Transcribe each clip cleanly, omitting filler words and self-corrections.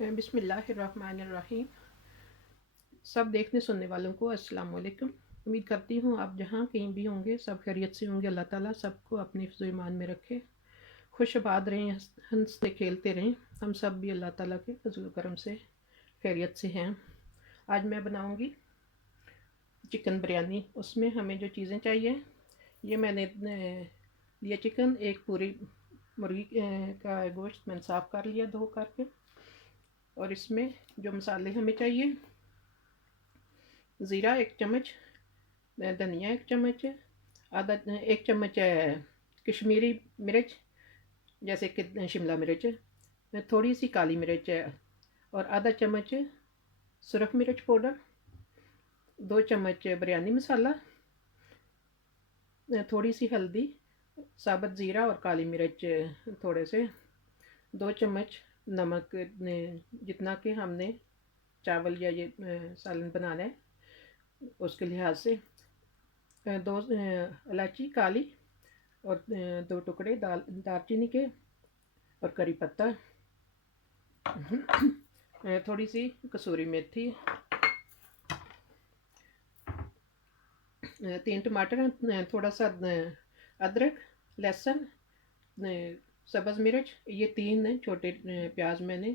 बिस्मिल्लाहिर्रहमानिर्रहीम। सब देखने सुनने वालों को अस्सलाम वालेकुम। उम्मीद करती हूँ आप जहाँ कहीं भी होंगे सब खैरियत से होंगे। अल्लाह ताला सबको अपने हिफ्ज़ ईमान में रखे, खुश आबाद रहें, हंसते खेलते रहें। हम सब भी अल्लाह ताला के फजल करम से खैरियत से हैं। आज मैं बनाऊँगी चिकन बिरयानी। उसमें हमें जो चीज़ें चाहिए, ये मैंने लिया चिकन, एक पूरी मुर्गी का गोश्त मैंने साफ़ कर लिया धो करके। और इसमें जो मसाले हमें चाहिए, ज़ीरा 1 चम्मच, धनिया 1 चम्मच, आधा 1 चम्मच कश्मीरी मिर्च जैसे कि शिमला मिर्च, थोड़ी सी काली मिर्च और आधा चम्मच सुरख मिर्च पाउडर, 2 चम्मच बिरयानी मसाला, थोड़ी सी हल्दी, साबुत ज़ीरा और काली मिर्च थोड़े से, 2 चम्मच नमक, जितना कि हमने चावल या ये सालन बनाना है उसके लिहाज से, 2 इलायची काली और 2 टुकड़े दालचीनी के और करी पत्ता, थोड़ी सी कसूरी मेथी, 3 टमाटर, थोड़ा सा अदरक, लहसुन, सब्ज़ मिर्च। ये 3 छोटे प्याज मैंने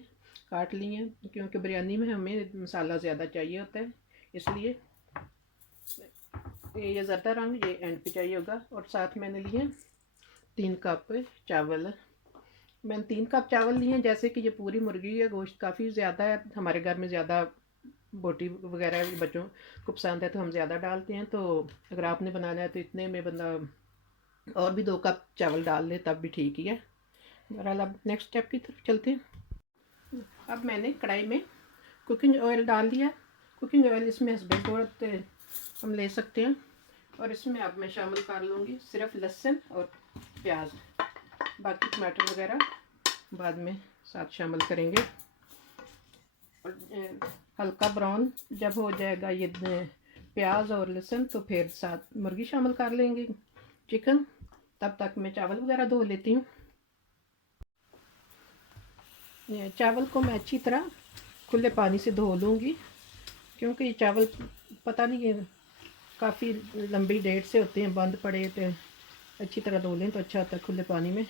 काट लिए हैं क्योंकि बिरयानी में हमें मसाला ज़्यादा चाहिए होता है, इसलिए ये ज़रदा रंग ये एंड पे चाहिए होगा। और साथ मैंने लिए 3 कप चावल। मैंने 3 कप चावल लिए हैं। जैसे कि ये पूरी मुर्गी है, गोश्त काफ़ी ज़्यादा है, हमारे घर में ज़्यादा बोटी वगैरह बच्चों को पसंद है तो हम ज़्यादा डालते हैं। तो अगर आपने बनाना है तो इतने में बंदा और भी 2 कप चावल डाल ले तब भी ठीक ही है। बहरहाल अब नेक्स्ट स्टेप की तरफ चलते हैं। अब मैंने कढ़ाई में कुकिंग ऑयल डाल दिया। कुकिंग ऑयल इसमें हस्बे हम ले सकते हैं। और इसमें अब मैं शामिल कर लूँगी सिर्फ लहसुन और प्याज, बाकी टमाटर वगैरह बाद में साथ शामिल करेंगे। और हल्का ब्राउन जब हो जाएगा ये प्याज और लहसुन, तो फिर साथ मुर्गी शामिल कर लेंगे, चिकन। तब तक मैं चावल वगैरह धो लेती हूँ। चावल को मैं अच्छी तरह खुले पानी से धो लूँगी क्योंकि ये चावल पता नहीं है काफ़ी लंबी डेट से होते हैं, बंद पड़े तो अच्छी तरह धो लें तो अच्छा होता है खुले पानी में।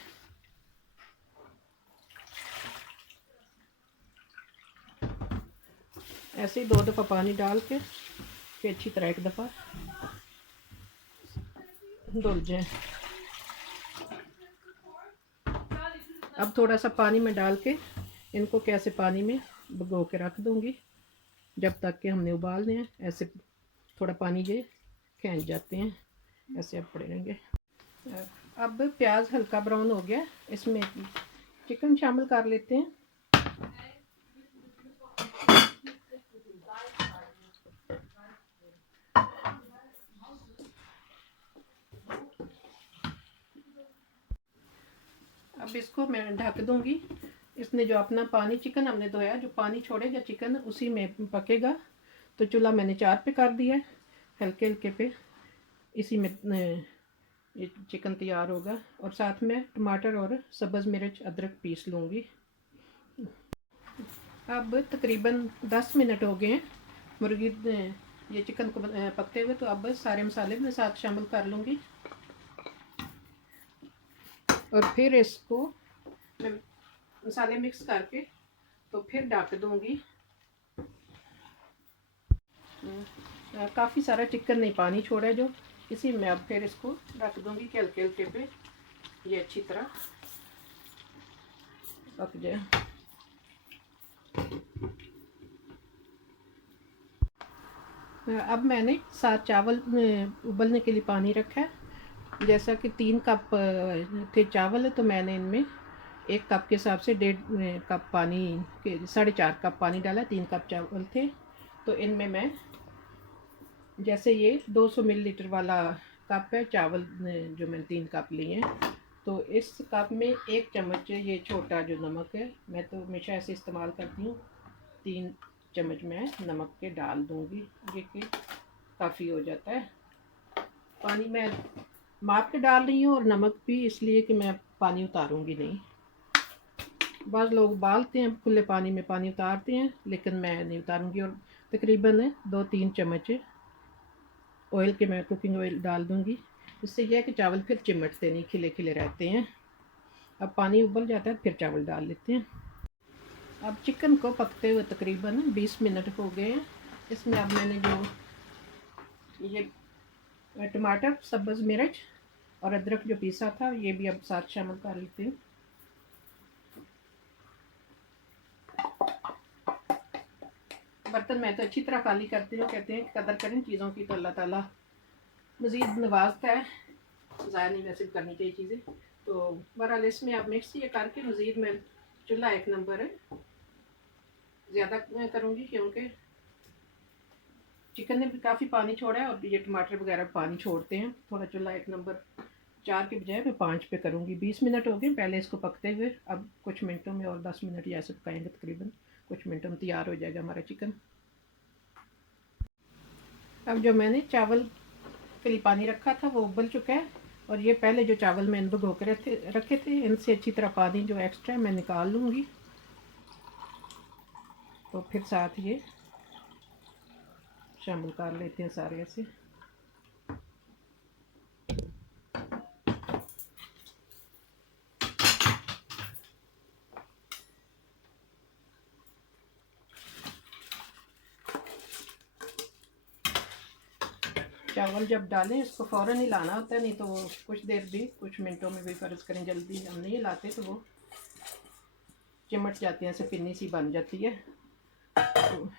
ऐसे ही 2 दफ़ा पानी डाल के फिर अच्छी तरह 1 दफ़ा धुल जाए। अब थोड़ा सा पानी में डाल के इनको कैसे पानी में भिगो के रख दूँगी जब तक कि हमने उबालने हैं। ऐसे थोड़ा पानी ये खींच जाते हैं, ऐसे अब पड़े रहेंगे। अब प्याज हल्का ब्राउन हो गया, इसमें चिकन शामिल कर लेते हैं। अब इसको मैं ढक दूँगी। इसने जो अपना पानी चिकन हमने धोया, जो पानी छोड़ेगा चिकन उसी में पकेगा। तो चूल्हा मैंने 4 पे कर दिया है, हल्के हल्के पे, इसी में ये चिकन तैयार होगा। और साथ में टमाटर और सब्ज़ मिर्च अदरक पीस लूँगी। अब तकरीबन 10 मिनट हो गए हैं मुर्गी ये चिकन को पकते हुए। तो अब सारे मसाले मैं साथ शामिल कर लूँगी और फिर इसको मैं मसाले मिक्स करके तो फिर ढक दूँगी। काफ़ी सारा चिकन नहीं पानी छोड़ा है जो, इसी में अब फिर इसको रख दूँगी कि हल्के हल्के पे ये अच्छी तरह पक जाए। अब मैंने 7 चावल उबलने के लिए पानी रखा है। जैसा कि 3 कप थे चावल, तो मैंने इनमें 1 कप के हिसाब से 1.5 कप पानी के 4.5 कप पानी डाला। 3 कप चावल थे तो इनमें मैं, जैसे ये 200 मिलीलीटर वाला कप है चावल जो मैंने 3 कप लिए हैं, तो इस कप में 1 चम्मच ये छोटा जो नमक है, मैं तो हमेशा ऐसे इस्तेमाल करती हूँ, 3 चम्मच मैं नमक के डाल दूँगी। ये कि काफ़ी हो जाता है। पानी मैं माप के डाल रही हूँ और नमक भी इसलिए कि मैं पानी उतारूँगी नहीं। बाद लोग उबालते हैं खुले पानी में, पानी उतारते हैं, लेकिन मैं नहीं उतारूँगी। और तकरीबन 2-3 चम्मच ऑयल के मैं कुकिंग ऑयल डाल दूँगी। इससे यह है कि चावल फिर चिमटते नहीं, खिले खिले रहते हैं। अब पानी उबल जाता है फिर चावल डाल लेते हैं। अब चिकन को पकते हुए तकरीबन 20 मिनट हो गए हैं। इसमें अब मैंने जो ये टमाटर, सब्ज़ मिर्च और अदरक जो पीसा था ये भी अब साथ शामिल कर लेते हैं। बर्तन मैं तो अच्छी तरह खाली करती हूँ। कहते हैं कदर करें चीज़ों की तो अल्लाह ताला मज़ीद नवाजता है, ज़ाया नहीं वैसे भी करनी चाहिए चीज़ें। तो बहरहाल इसमें अब मिक्स ये करके मज़ीद मैं चूल्हा 1 नंबर है ज़्यादा करूँगी, क्योंकि चिकन ने भी काफ़ी पानी छोड़ा है और ये टमाटर वगैरह पानी छोड़ते हैं। थोड़ा चूल्हा 1 नंबर 4 के बजाय मैं 5 पे करूँगी। 20 मिनट हो गए पहले इसको पकते हुए। अब कुछ मिनटों में और 10 मिनट या ऐसे पकाएंगे, तकरीबन कुछ मिनटों में तैयार हो जाएगा हमारा चिकन। अब जो मैंने चावल के लिए पानी रखा था वो उबल चुका है, और ये पहले जो चावल मैंने भिगो के रखे थे इनसे अच्छी तरह पानी जो एक्स्ट्रा है मैं निकाल लूँगी। तो फिर साथ ये शामिल कर लेते हैं सारे ऐसे। चावल जब डालें इसको फ़ौरन ही लाना होता है, नहीं तो वो कुछ देर भी, कुछ मिनटों में भी फ़र्ज़ करें जल्दी हम नहीं लाते तो वो चिमट जाती हैं, ऐसे पिन्नी सी बन जाती है। तो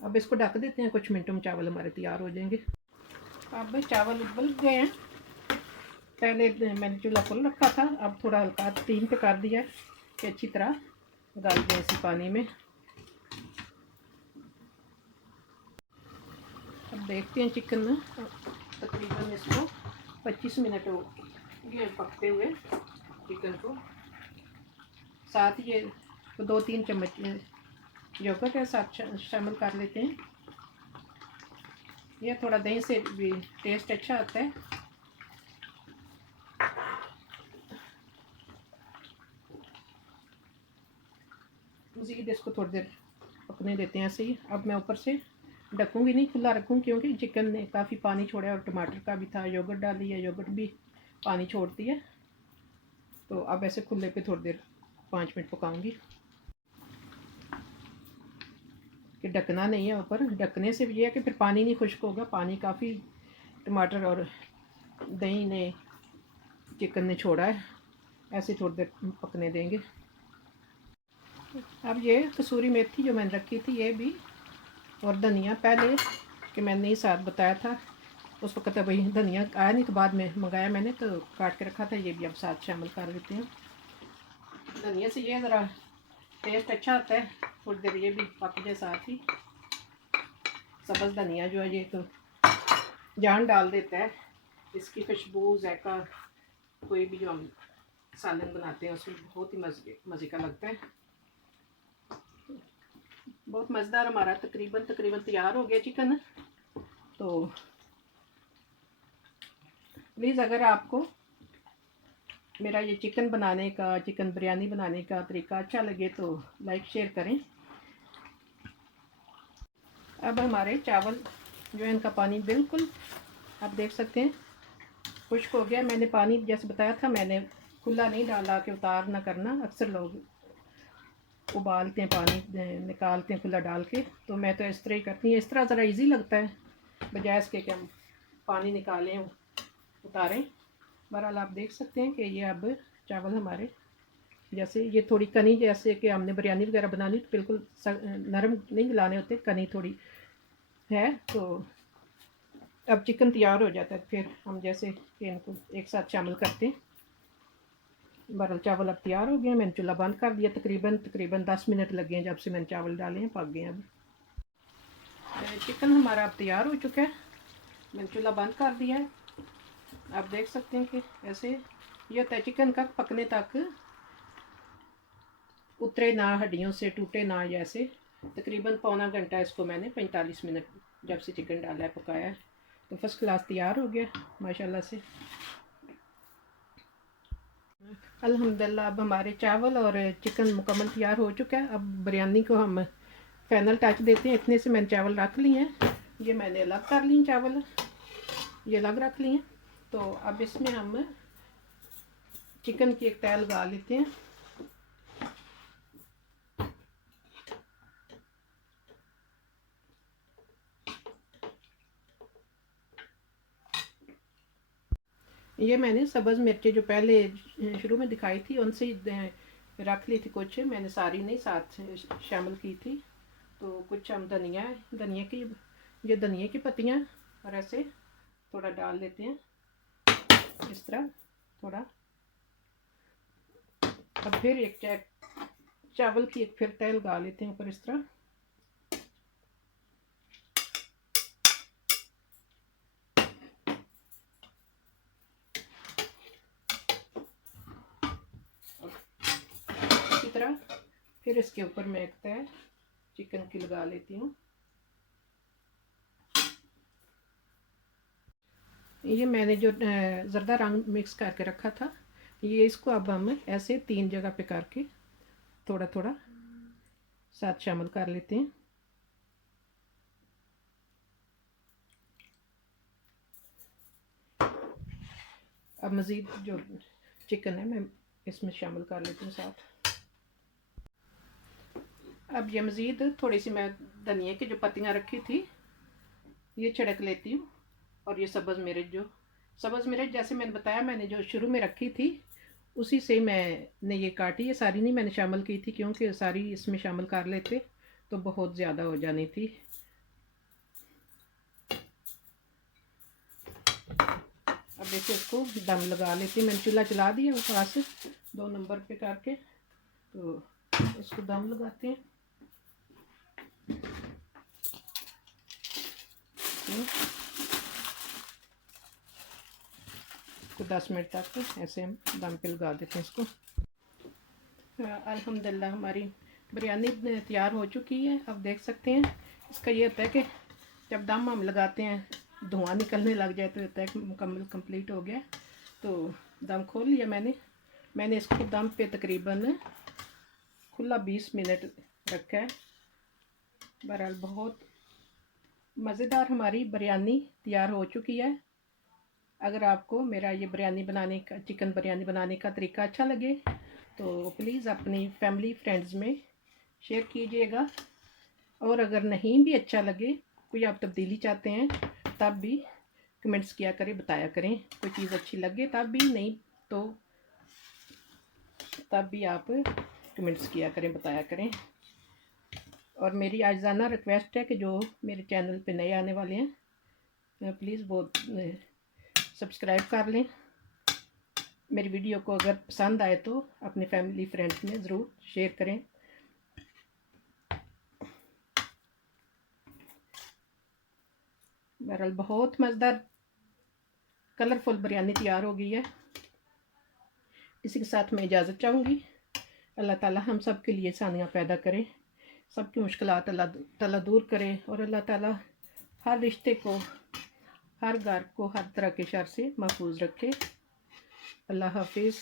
अब इसको ढक देते हैं, कुछ मिनटों में चावल हमारे तैयार हो जाएंगे। अब चावल उबल गए हैं। पहले मैंने चूल्हा फुल रखा था, अब थोड़ा हल्का 3 पे कर दिया कि अच्छी तरह डाल दें इसी पानी में। अब देखते हैं चिकन में तकरीबन इसको 25 मिनट हो गए पकते हुए चिकन को। साथ ये 2-3 चम्मच योगर्ट के साथ शामिल कर लेते हैं। यह थोड़ा दही से भी टेस्ट अच्छा आता है। मज़ीद इसको थोड़ी देर पकने देते हैं ऐसे ही। अब मैं ऊपर से ढकूँगी नहीं, खुला रखूँ, क्योंकि चिकन ने काफ़ी पानी छोड़ा है और टमाटर का भी था, योगर्ट डाली है, योगर्ट भी पानी छोड़ती है। तो अब ऐसे खुले पे थोड़ी देर 5 मिनट पकाऊँगी। कि ढकना नहीं है ऊपर, ढकने से ये है कि फिर पानी नहीं खुश्क होगा। पानी काफ़ी टमाटर और दही ने, चिकन ने छोड़ा है। ऐसे थोड़ी देर पकने देंगे। अब ये कसूरी मेथी जो मैंने रखी थी ये भी, और धनिया पहले कि मैंने नहीं साथ बताया था उस वक्त भाई धनिया आया नहीं, तो बाद में मंगाया मैंने तो काट के रखा था, ये भी अब साथ शामिल कर देते हैं। धनिया से ये ज़रा टेस्ट अच्छा आता है। थोड़ी देर ये भी पक जाए साथ ही। सब्ज़ धनिया जो है ये तो जान डाल देता है, इसकी खुशबू जायका कोई भी जो हम सालन बनाते हैं उसमें बहुत ही मज़े का लगता है। बहुत मज़ेदार हमारा तकरीबन तैयार हो गया चिकन। तो प्लीज़ अगर आपको मेरा ये चिकन बनाने का, चिकन बिरयानी बनाने का तरीका अच्छा लगे तो लाइक शेयर करें। अब हमारे चावल जो है इनका पानी बिल्कुल आप देख सकते हैं खुश्क हो गया। मैंने पानी जैसे बताया था मैंने खुला नहीं डाला कि उतार ना करना। अक्सर लोग उबालते हैं पानी निकालते हैं खुला डाल के, तो मैं तो इस तरह ही करती हूँ। इस तरह ज़रा इजी लगता है बजाय इसके कि हम पानी निकालें उतारें। बहरहाल आप देख सकते हैं कि ये अब चावल हमारे जैसे ये थोड़ी कनी, जैसे कि हमने बिरयानी वगैरह बनानी तो बिल्कुल नरम नहीं मिलाने होते, कनी थोड़ी है। तो अब चिकन तैयार हो जाता है, फिर हम जैसे इनको एक साथ शामिल करते हैं। बहरहाल चावल अब तैयार हो गए हैं। मैंने चूल्हा बंद कर दिया। तकरीबन 10 मिनट लगे हैं जब से मैंने चावल डाले हैं, पक गए हैं। अब चिकन हमारा अब तैयार हो चुका है। मैंने चूल्हा बंद कर दिया है। आप देख सकते हैं कि ऐसे ये होता है चिकन का पकने तक उतरे ना, हड्डियों से टूटे ना। जैसे तकरीबन पौना घंटा इसको मैंने 45 मिनट जब से चिकन डाला है पकाया है। तो फर्स्ट क्लास तैयार हो गया माशाल्लाह से। अल्हम्दुलिल्लाह अब हमारे चावल और चिकन मुकम्मल तैयार हो चुका है। अब बिरयानी को हम फाइनल टच देते हैं। इतने से मैंने चावल रख लिए हैं, ये मैंने अलग कर लिए चावल, ये अलग रख लिए। तो अब इसमें हम चिकन की एक तह लगा लेते हैं। ये मैंने सब्ज़ मिर्चें जो पहले शुरू में दिखाई थी उनसे रख ली थी, कुछ मैंने सारी नहीं साथ शामिल की थी। तो कुछ हम धनिया की, ये धनिया की पत्तियाँ और ऐसे थोड़ा डाल लेते हैं इस तरह थोड़ा। अब फिर एक चावल की एक फिर तह लगा लेते हैं ऊपर इस तरह। इसी तरह फिर इसके ऊपर मैं एक तह चिकन की लगा लेती हूँ। ये मैंने जो ज़र्दा रंग मिक्स करके रखा था, ये इसको अब हम ऐसे 3 जगह पे करके थोड़ा थोड़ा साथ शामिल कर लेते हैं। अब मज़ीद जो चिकन है मैं इसमें शामिल कर लेती हूँ साथ। अब ये मज़ीद थोड़ी सी मैं धनिया की जो पत्तियाँ रखी थी ये छिड़क लेती हूँ। और ये सब्ज़ मिर्च जैसे मैंने बताया, मैंने जो शुरू में रखी थी उसी से मैंने ये काटी। ये सारी नहीं मैंने शामिल की थी क्योंकि सारी इसमें शामिल कर लेते तो बहुत ज़्यादा हो जानी थी। अब देखिए इसको दम लगा लेती। मैंने चूल्हा चला दिया पास 2 नंबर पे करके, तो इसको दम लगाते हैं। तो 10 मिनट तक ऐसे हम दम पे लगा देते हैं इसको। अल्हम्दुलिल्लाह हमारी बिरयानी तैयार हो चुकी है। अब देख सकते हैं इसका ये होता है कि जब दम हम लगाते हैं धुआं निकलने लग जाए तो होता है कि मुकम्मल कंप्लीट हो गया। तो दम खोल लिया मैंने इसको दम पे तकरीबन खुला 20 मिनट रखा है। बहरहाल बहुत मज़ेदार हमारी बिरयानी तैयार हो चुकी है। अगर आपको मेरा ये चिकन बिरयानी बनाने का तरीका अच्छा लगे तो प्लीज़ अपनी फैमिली फ्रेंड्स में शेयर कीजिएगा। और अगर नहीं भी अच्छा लगे, कोई आप तब्दीली चाहते हैं, तब भी कमेंट्स किया करें, बताया करें। कोई चीज़ अच्छी लगे तब भी, नहीं तो तब भी आप कमेंट्स किया करें, बताया करें। और मेरी आज़ाना रिक्वेस्ट है कि जो मेरे चैनल पे नए आने वाले हैं प्लीज़ वो सब्सक्राइब कर लें। मेरी वीडियो को अगर पसंद आए तो अपने फैमिली फ्रेंड्स में ज़रूर शेयर करें। बहरहाल बहुत मज़ेदार कलरफुल बिरयानी तैयार हो गई है। इसी के साथ मैं इजाज़त चाहूँगी। अल्लाह ताला हम सब के लिए आसानियाँ पैदा करें, सबकी मुश्किलात अल्लाह ताला दूर करे और अल्लाह ताला हर रिश्ते को, हर घर को हर तरह के शर से महफूज रखे। अल्लाह हाफिज़।